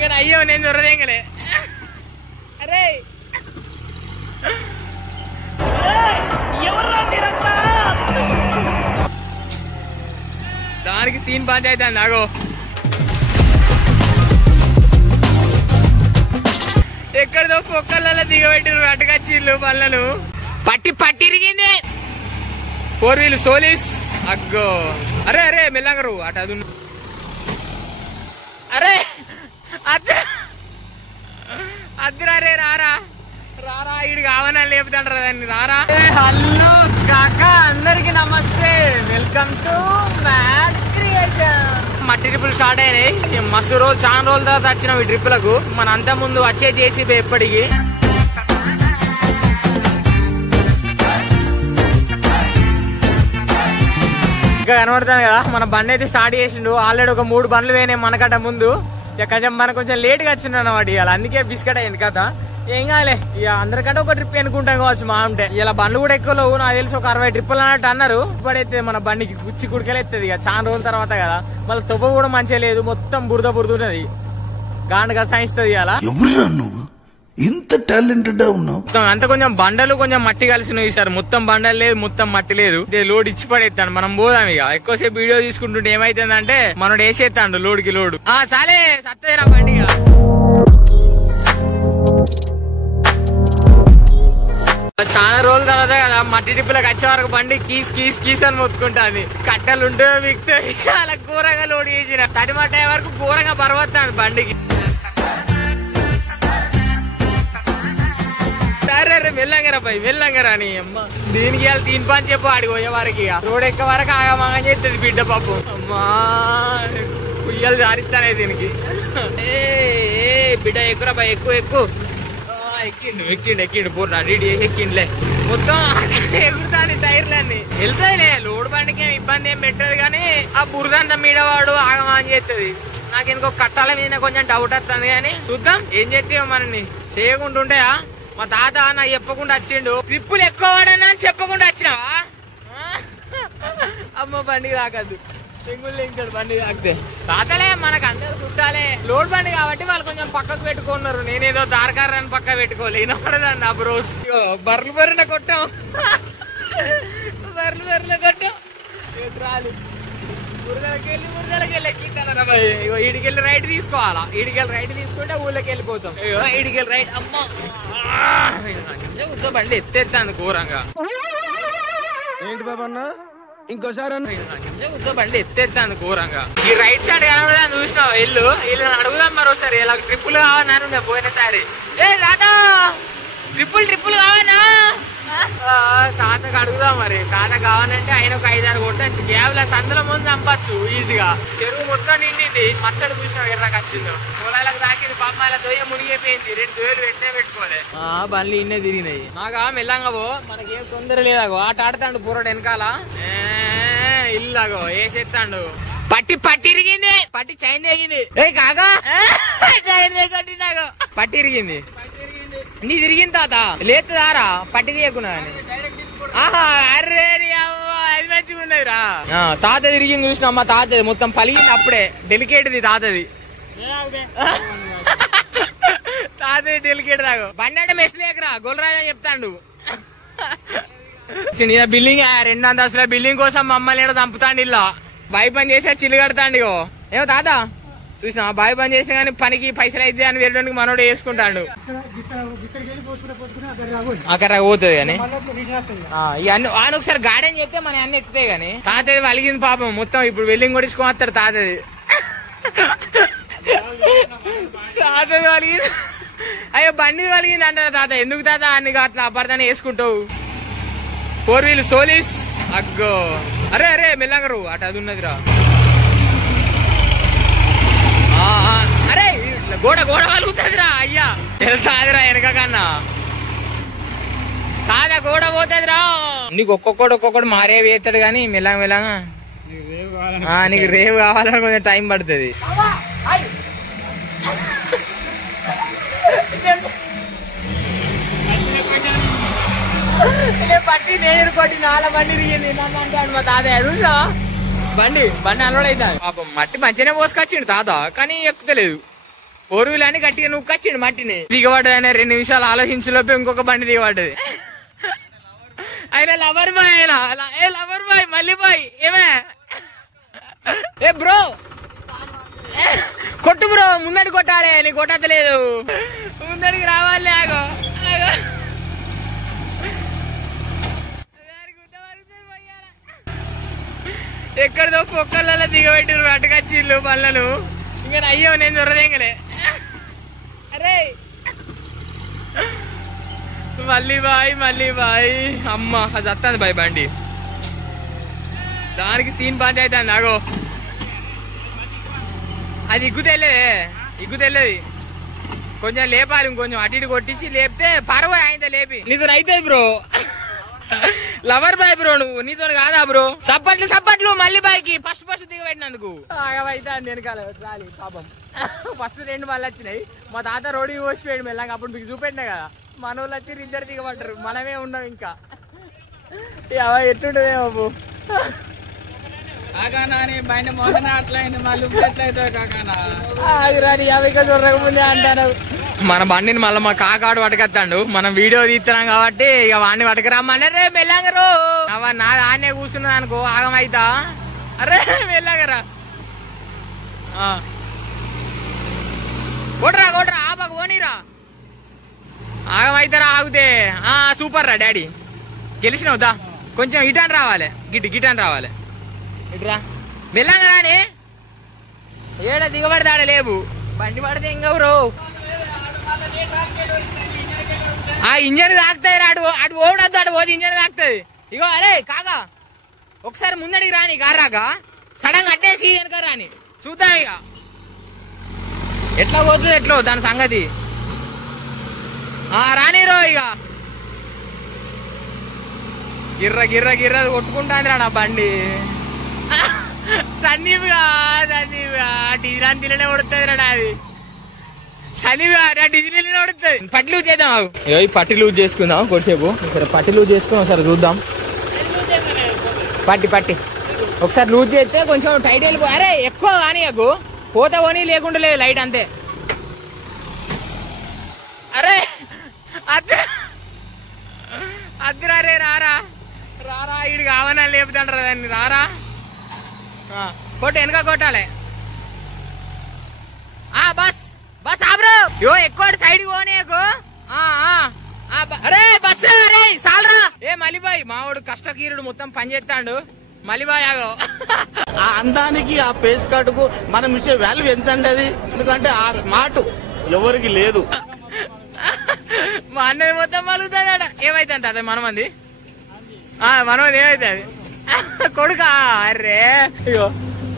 ఇంకా అయ్యో నేను దొరదేంగలే. అరే దానికి 3 పంచాయతీ అంది. ఆగో ఎక్కడదో పొక్కలలో దిగబెట్టిరు అటుకచ్చిళ్ళు పళ్ళను. పట్టిరిగింది 4 వీల్ సోలీస్. అగ్గో అరే అరే మెల్లంగరు అటు అది. అరే అద్దరా రే రారా రారా ఇడు కావనా లేపుతాంటారా దాన్ని రారా. హలో కాకా అందరికి నమస్తే, వెల్కమ్ టు మ్యాడ్ క్రియేషన్. మట్టి ట్రిప్పులు స్టార్ట్ అయినాయి. మస్తు రోజు చాలా రోజుల తర్వాత వచ్చినాం ఈ ట్రిప్పులకు. మన అంత ముందు వచ్చే జేసీబీ ఎప్పటికి. ఇంకా కనబడుతుంది కదా మన బండి అయితే స్టార్ట్ చేసిండు. ఆల్రెడీ ఒక 3 బండ్లు పోయినాయి మనకట ముందు. కొంచెం మనకు కొంచెం లేట్ గా వచ్చింది అన్నమాట ఇవాళ, అందుకే బిస్కెట్ అయింది కదా. ఏం కాలే ఇక అందరికంటే ఒక ట్రిప్ అనుకుంటాం కావచ్చు మా ఉంటే. ఇలా బండ్లు కూడా ఎక్కువ లేవు, నాకు తెలిసి ఒక 60 ట్రిప్పులు అన్నట్టు అన్నారు. ఇప్పుడైతే మన బండికి గుచ్చి కుడికెళ్ళేస్తుంది ఇక చాలా రోజుల తర్వాత కదా. మళ్ళీ తువ్వ కూడా మంచిగా లేదు, మొత్తం బురద ఉన్నది. గాండుగా సాయిస్తుంది ఇలా. ఇంత టాలెంటెడ్ ఉన్నావు. అంత కొంచెం బండలు కొంచెం మట్టి కలిసినవి సార్. మొత్తం బండలు లేదు, మొత్తం మట్టి లేదు. లోడ్ ఇచ్చి పడేస్తాను. మనం పోదాం ఇక. ఎక్కువసేపు వీడియో తీసుకుంటుంటే ఏమైతుందంటే మనోడు వేసేస్తాడు లోడ్ కి లోడ్. సాలే సత్తేరా బండి. చాలా రోజుల తర్వాత కదా మట్టి టిప్పులకు వచ్చే వరకు బండి కీస్ కీస్ కీస్ అని మొత్తుకుంటాను. కట్టెలు ఉంటే మిక్తే అలా ఘోరంగా లోడ్ చేసిన తడి మట్టే వరకు ఘోరంగా పర్వతాను బండికి. సరే మెల్లంగరా పై మెల్లంగరా అని అమ్మ. దీనికి వెళ్ళి 3 పంచి చెప్పు ఆడికి పోయే వరకు ఇక రోడ్ ఎక్క వరకు ఆగమాగం చేస్తుంది బిడ్డ పాపం. అమ్మా కుయ్యలు జారిస్తానే దీనికి. ఏ బిడ్డ ఎక్కురా పై ఎక్కువ ఎక్కువ. ఎక్కిండు పూర్ణ రెడీ ఎక్కిండులే. మొత్తం ఎగురుతాను టైర్లన్నీ వెళ్తాయిలే. లోడ్ బండికి ఏం ఇబ్బంది ఏం పెట్టదు కానీ ఆ బురదంతా మీడవాడు ఆగమాగం చేస్తుంది. నాకు ఇంకో కట్టాల మీద కొంచెం డౌట్ వస్తుంది కానీ చూద్దాం ఏం చేస్తే మనని చేయకుంటుంటాయా. మా తాత నాకు చెప్పకుండా వచ్చిండు. ట్రిప్పులు ఎక్కువ వాడన్నా అని చెప్పకుండా వచ్చినావా. అమ్మ బండికి తాకద్దు, తెంగులు ఇంకాడు బండి తాకితే. తాతలే మనకు అందరు చుట్టాలే. లోడ్ బండి కాబట్టి వాళ్ళు కొంచెం పక్కకు పెట్టుకున్నారు. నేనేదో దారకారాన్ని పక్క పెట్టుకోవాలి. వినపడదండి ఆ బ్రోస్. బర్రెలు బర్రెన కొట్టాం, బర్రెలు బర్రెన కొట్టాం. రాలి బురదలకెళ్ళి ఎక్కింటారా. ఈడికెళ్ళి రైట్ తీసుకోవాలా. ఈడికెళ్ళి రైట్ తీసుకుంటే ఊళ్ళకి వెళ్ళిపోతాం. ఈడికెళ్ళి రైట్. అమ్మ బండి ఎత్తేస్తాను ఘోరంగా. ఏంటి బాబా అన్న ఇంకోసారి బండి ఎత్తేస్తాను ఘోరంగా. ఈ రైట్ సైడ్ కనబడదాన్ని చూసినావు. ఇల్లు అడుగుదాం మరోసారి. ఇలా ట్రిప్పులు కావన్నా పోయినసారి. ఏ తాత ట్రిప్పులు కావన్నా తాతకు అడుగుదాం మరి. తాత కావాలంటే ఆయన ఒక 5-6 కొట్టచ్చు. గ్యాబ్ల సందుల ముందు చంపచ్చు ఈజీగా. చెరువు మొత్తం నిండింది. మత్తడు చూసినాం ఎర్రకు వచ్చిందో. పొలాలకు తాకింది పాప. ఇలా దొయ్య మునిగిపోయింది. 2 వేలు పెట్టినే పెట్టుకోలే. బండ్లు ఇన్నే తిరిగినాయి. నాగా మెల్లంగా పో, మనకేం తొందర లేదాగో. ఆట ఆడతాడు పూరడు వెనకాల. ఇల్లాగో వేసేస్తాడు. పట్టిరిగింది. పట్టి చైన్ తెగింది. ఏ కాగా చైన్ కొట్టినాగో. పట్టి ఇరిగింది. నీ తిరిగింది తాత లేదారా పట్టి తీయకున్నా. ఆహా అర్రే అది మంచిగా ఉన్నది రా. తాత తిరిగింది చూసినా. మా తాత మొత్తం పలిగింది అప్పుడే. డెలికేట్ది తాతది. తాతది డెలికేట్ దాగో. బండి అంటే మెస్ లేకరా గొల్లరాజు అని చెప్తాడు. బిల్డింగ్ 2 అంతస్తుల బిల్డింగ్ కోసం మమ్మల్ని ఏదో చంపుతాండి. ఇలా బాయ్ పని చేసా చిల్లు కడతాండి. ఏమో తాత చూసినా బాయ్ పని చేసినా కానీ పనికి పైసలు అయితే అని వెళ్ళడానికి మనోడు వేసుకుంటాడు. అక్కడ పోతుంది కానీ ఇవన్నీ ఆయన ఒకసారి గార్డెన్ చేస్తే మన అన్ని ఎక్కుతాయి కానీ. తాతది వలిగింది పాపం మొత్తం. ఇప్పుడు వెల్లింగ్ కొట్టించుకొని వస్తాడు తాతది. తాతది వలిగింది. అయ్యో బండి వలిగింది అంటారు తాత. ఎందుకు తాత అన్ని అట్లా అపార్థాన్ని వేసుకుంటావు. 4 వీల్ సోలీస్. అగ్గో అరే అరే మెల్లంగరు అటు అది ఉన్నదిరా. అరే గోడ వలుగుతుందిరా. అయ్యా వెళ్తాదిరా వెనక కన్నా. కాదా గోడ పోతుందిరా. నీకు ఒక్కొక్కడు మారే వేస్తాడు కానీ మెల్లంగా. నీకు రేవు కావాలని కొంచెం టైం పడుతుంది. పట్టి నేను కొట్టి 4 బండి తిరిగింది. నన్ను అంటాడు మా తాతయ్య. చూసా బండి అన్లోడ్ అవుతాను. పాపం మట్టి మంచిగానే పోసుకొచ్చిండు తాత కానీ ఎక్కుతలేదు. 4 అని గట్టిగా నూక్కొచ్చిండు మట్టిని. దిగబడ్డది ఆయన 2 నిమిషాలు ఆలోచించలోపే ఇంకొక బండి దిగబడ్డది. ఆయన లవర్ బాయ్, ఆయన లవర్ బాయ్ మళ్ళీ బాయ్ ఏమే ఏ బ్రో కొట్టు బ్రో, ముందడి కొట్టాలి, నీ కొట్టలేదు, ముందడికి రావాలి. ఆగో ఎక్కడిదో పొక్కలలో దిగబెట్టిరు అటుకొచ్చిళ్ళు పళ్ళను. ఇంకా అయ్యో నేను దొరదేంగలే. అరే మళ్ళీ బాయ్ అమ్మ అది వస్తుంది బాయ్ బండి, దానికి 3 పాయింట్ అవుతుంది. నాగో అది ఇగ్గుతెల్లది కొంచెం లేపాలి, ఇంకొంచెం అటు ఇటు కొట్టించి లేపితే పర్వాయి అయితే లేపి నీతో అవుతుంది బ్రో. లవర్ బాయ్ బ్రో, నువ్వు నీతో కాదా బ్రో? సప్పట్లు మళ్ళీ బాయ్కి ఫస్ట్ దిగబెట్టినందుకు ఆగమైతే వెనకాల రాలి పాపం. ఫస్ట్ 2 మళ్ళీ వచ్చినాయి. మా తాత రోడ్డు పోసిపోయాడు మెల్లంగా, అప్పుడు మీకు చూపెట్టినా కదా. మన వాళ్ళు వచ్చి 2 దిగబడ్డారు, మనమే ఉన్నాం ఇంకా. ఎట్లుంటదే బాబు ముందే అంటాను. మన బండిని మళ్ళీ మా కాకాడు పట్టుకొస్తాడు. మనం వీడియో తీస్తున్నాం కాబట్టి ఇక వాడిని పట్టుకురామన్నారే. మెల్లంగరు నా దాన్నే కూర్చున్నది అనుకో ఆగమైతా. అరే మెల్లంగరా కొట్రా ఆపకు పోనీరా, ఆగమైతారా ఆగితే. సూపర్ రా డాడీ, గెలిచినవుదా. కొంచెం గిటాన్ రావాలి, గిటాన్ రావాలి. ఇట్రా మెల్లంగా రాని, ఏడ దిగబడతాడ లేవు బండి పడితే ఇంకెవరు ఇంజన్ తాకుతాయి. అటు ఓడద్దు, అటు పోతే ఇంజన్ తాకుతుంది. ఇగో అరే కాగా ఒకసారి ముందడికి రాని, కారాక సడన్ గా అట్టేసి వెనక రాని చూద్దాం ఇక ఎట్లా పోతుంది ఎట్లో దాని సంగతి. రానిరో ఇక గిర్ర కొట్టుకుంటాను రా నా బండి. సందీప్ డీజిల్ ఉడుతుంది రా అది. సందీప్ డీజిల్ ఉడుతుంది. పట్టి లూజ్ చేద్దాం. ఈ పట్టి లూజ్ చేసుకుందాం కొద్దిసేపు. సరే పట్టి లూజ్ చేసుకుని ఒకసారి చూద్దాం. పట్టి ఒకసారి లూజ్ చేస్తే కొంచెం టైట్ వెళ్ళిపో. అరే ఎక్కువ కానీ పోతా పోనీ లేకుండా లేదు లైట్ అంతే. అరే అద్దురా రే రారా ఇడు కావనా లేపుతాంటారా దాన్ని. రారా కొట్టు, వెనక కొట్టాలి. బస్ ఆబ్రో ఎక్కువ సైడ్ పోనీకు. అరే బస్ అరే సాలరా. ఏ మలిబాయ్ మావాడు కష్టకీరుడు మొత్తం పని చేస్తాడు. మలిబాయ్ ఆగో ఆ అందానికి ఆ పేస్ కార్డుకు మనం ఇచ్చే వాల్యూ ఎంత అండి? ఎందుకంటే ఆ స్మార్ట్ ఎవరికి లేదు. మా అన్నది మొత్తం మలుగుతాడ. ఏమైతుంది అదే మనమంది ఏమైతుంది కొడుకా. అరే ఇగో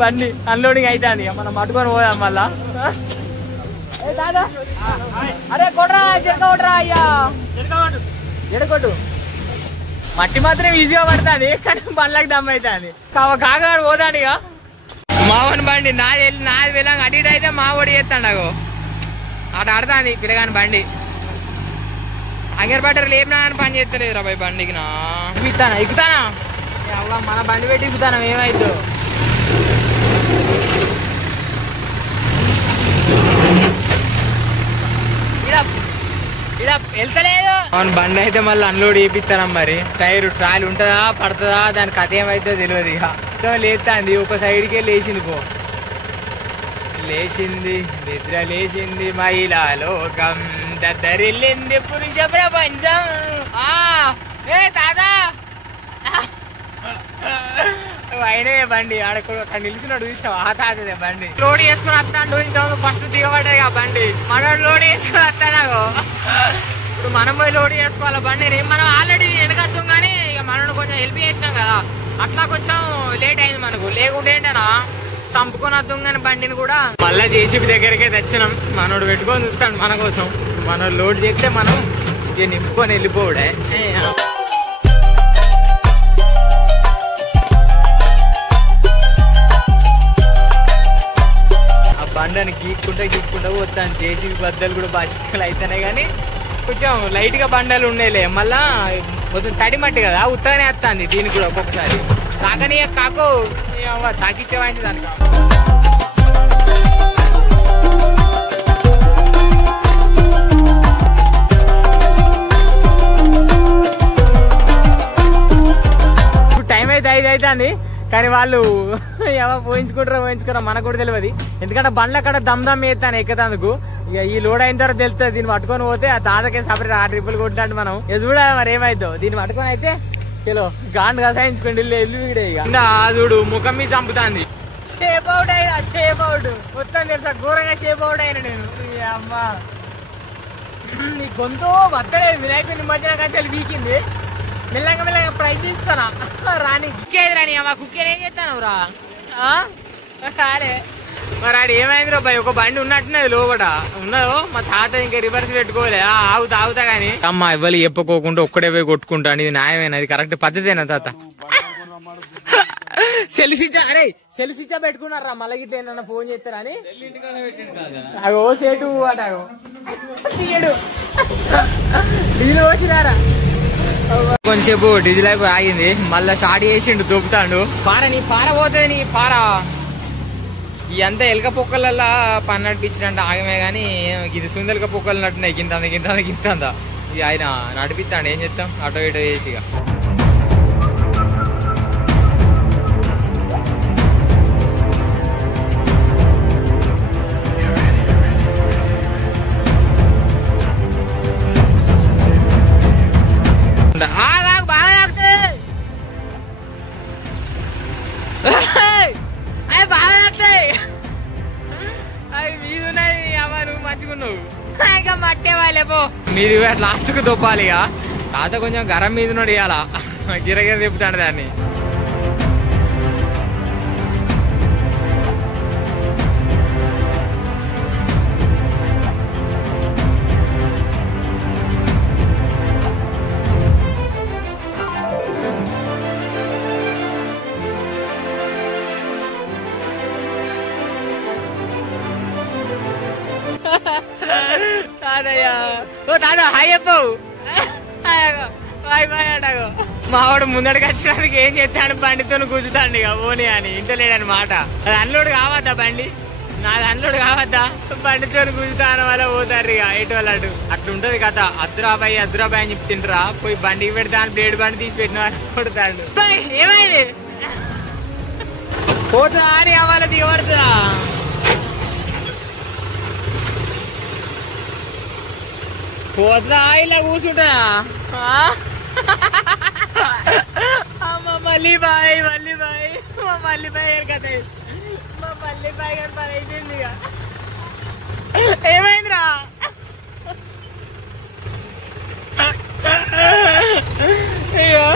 బండి అన్లోడింగ్ అవుతుంది, మనం పట్టుకొని పోదాం మళ్ళా. అరే కొట్రా కొట్రా అయ్యా ఎడకొట్టు. మట్టి మాత్రం ఈజీగా పడుతుంది కానీ బండ్లకు దమ్ అవుతుంది. కాగాడు పోతాడు ఇక. మావని బండి నాది వెళ్ళాక అటు ఇటు అయితే మా ఓడి చేస్తాడు. అటు ఆడుతుంది పిల్లగాని బండి. అంగర్ బట్టర్ లేపినా అని పని చేస్తలేదు రా బాయ్ బండికి. నా ఎక్కుతానా మన బండి పెట్టి ఎక్కుతానా ఏమైద్దు. వెళ్తలేదు అవును బండి అయితే మళ్ళీ అన్లోడ్ చేపిస్తాను. మరి టైర్ ట్రాలీ ఉంటుందా పడుతుందా దాని కథ ఏమైతే తెలియదు. ఇక లేస్తుంది ఒక సైడ్కే లేచింది నిద్ర లేచింది మహిళా లోకం దద్దరిల్లింది పురుష ప్రపంచం. ఏ తాత అయినే బండి అక్కడ నిలిచినాడు చూసినావు. తాతదే బండి లోడ్ చేసుకుని వస్తాడు. ఇంతకు ఫస్ట్ దిగబడ్డాయి ఆ బండి. మనోడు లోడ్ చేసుకుని వస్తాడు. ఇప్పుడు మనం పోయి లోడ్ చేసుకోవాలి బండిని. మనం ఆల్రెడీ వెనకత్తాం కానీ ఇక మనోడు కొంచెం హెల్ప్ చేసినాం కదా, అట్లా కొంచెం లేట్ అయింది మనకు. లేకుంటే ఏంటనా చంపుకొని వద్దాం కానీ బండిని కూడా. మళ్ళా జేసీబీ దగ్గరికే తెచ్చినాం. మనోడు పెట్టుకొని చూస్తాడు మన కోసం. మనోడు లోడ్ చేస్తే మనం ఇక నింపుకొని వెళ్ళిపోవడే. బండని గీక్కుంటా పోతాను. జేసీబీ బద్దలు కూడా బాసికలు అయితేనే కానీ కొంచెం లైట్ గా బండలు ఉండేలే. మళ్ళా కొంచెం తడి మట్టి కదా ఉత్తగానే వస్తుంది దీనికి కూడా ఒక్కొక్కసారి. కాకని కాకు తాకిచ్చేవాయింది దానికి. అవుతుంది, కానీ వాళ్ళు ఏమో పోయించుకుంటారో మనకు కూడా తెలియదు. ఎందుకంటే బండ్లు అక్కడ దమ్ వేస్తాను ఎక్కతందుకు. ఇక ఈ లోడ్ అయిన తర్వాత తెలుస్తుంది. దీన్ని పట్టుకొని పోతే ఆ తాతకే సపరేట్ ఆ ట్రిప్పులు కొట్టినట్టు మనం చూడాలి మరి ఏమైద్దో. దీన్ని పట్టుకొని అయితే చలో గాండ్ కసాయించుకోండి వీడే. ఇక చూడు ముఖం మీద చంపుతాంది. షేప్ అవుట్ అయినా మొత్తం తెలుసా ఘోరంగా షేప్ అవుట్ అయినా నేను. అమ్మా నీ గొంతు వద్దలేదు, వినాయకుడి నిమజ్జనం కానీ వీకింది. మెల్లగా ప్రయత్నిస్తానా రాని కుక్కేది రాని అమ్మా. కుక్కేది ఏం చేస్తాను రా కాలే మరి ఆడు ఏమైంది రా భయ్. ఒక బండి ఉన్నట్టున్నది లోపట ఉన్నదో మా తాత ఇంకా రివర్స్ పెట్టుకోలే. ఆగుతా గానీ అమ్మా ఇవ్వాలి చెప్పుకోకుండా ఒక్కడే పోయి కొట్టుకుంటాను. ఇది న్యాయమేనా? ఇది కరెక్ట్ పద్ధతేనా తాత? సెల్సిచ్చా పెట్టుకున్నారా మళ్ళీ గిట్ల ఏమన్నా ఫోన్ చేస్తారా అని అగో సేటు అటగో తీయడు డీజిల్ పోసిరారా. కొంచెంసేపు డీజిల్ అయిపోయి ఆగింది, మళ్ళా స్టార్ట్ చేసిండు దొబ్బుతాడు. నీ పార పోతుంది. నీ పార ఇదంతా ఎలక పొక్కలల్లా పని నడిపించినట్టు ఆగమే గానీ ఇది సుందెలక పొక్కలు నట్టున్నాయి. గింతంద ఇక ఆయన నడిపిస్తాడు. ఏం చేస్తాం అటో ఇటో చేసి. ఇక మీది లాస్ట్ కు దొప్పాలి. ఇక తాత కొంచెం గరం మీద ఉన్నాడు ఇవాళ, గిరగిర తిప్పుతాడు దాన్ని. మావాడు ముందడికి వచ్చినందుకు ఏం చేస్తాడు, బండితో కూర్చుతాండి ఇక పోనీ అని. ఇంట లేడనమాట. అది అన్లోడ్ కావద్దా బండి, నాది అన్లోడ్ కావద్దా, బండితో కూర్చుతాను వల్ల పోతారు ఇక ఎటు వాళ్ళు. అట్లుంటది కథ. అద్దురాబాయి అని చెప్తుండ్రా, పోయి బండికి పెడతాను బ్లేడ్ బండి తీసి పెట్టిన కొడతాడు. ఏమైంది పోతుందా అని అవ్వాలి దిగబడుతుందా? పోతుందా ఇలా కూర్చుంటా? మళ్ళీ బాయ్ గారు కథ. మా మల్లిబాయ్ గారు పని అయిపోయింది. ఇక ఏమైందిరా? అయ్యో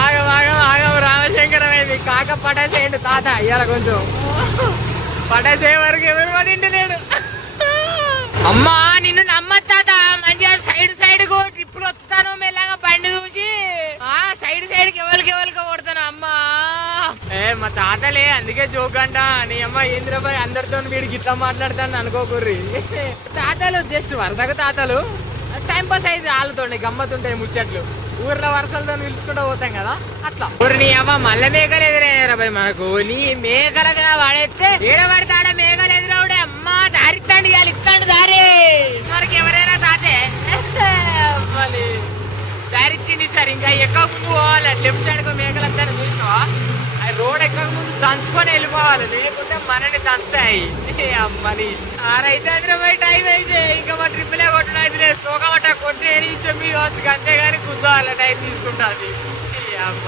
ఆగం రామశంకరం అయింది. కాక పటాసేయండి తాత ఇవాళ కొంచెం. పటాసే వరకు ఎవరు పడిండి లేడు. అమ్మా నిన్ను నమ్మత్తాత, మంచిగా సైడ్ కు ట్రిప్పులు వస్తాను మెల్లగా బండి చూసి సైడ్ కి ఎవరికి కొడతాను. అమ్మా మా తాతలే అందుకే జోక్ అంట. నీ అమ్మ ఏంద్రబాయ్ అందరితో వీడికి ఇట్లా మాట్లాడతాను అనుకోకుర్రి. తాతలు జస్ట్ వరుసగా తాతలు టైం పాస్ అయితే వాళ్ళతోండి గమ్మతుంటాయి ముచ్చట్లు. ఊర్లో వరుసలతో పిలుచుకుంటూ పోతాం కదా అట్లా. ఊరు నీ అమ్మ మల్ల మేకలు ఎదురయ్యారా భయ్ మనకు. నీ మేకలుగా వాడేస్తే ఏడబడతాడా మేకలు ఎదురవుడే. అమ్మా దారిస్తాండి ఇవాళ ఇస్తాండి దారి. మనకి ఎవరైనా తాతే మళ్ళీ దారిచ్చింది సార్. ఇంకా ఎక్కక ముందు పోవాలి. లెఫ్ట్ సైడ్ కు మేకలంతా చూసినావా? అవి రోడ్ ఎక్కక ముందు దంచుకొని వెళ్ళిపోవాలి, లేకుంటే మనని దంచుతాయి. అమ్మని ఆరైతే టైం అయితే ఇంకా మా ట్రిప్పులే కొట్టడం అయితే తోకమట కొట్టి 8 కావచ్చు. అంతేగాని కూర్చోవాలి టైం తీసుకుంటాది. అమ్మ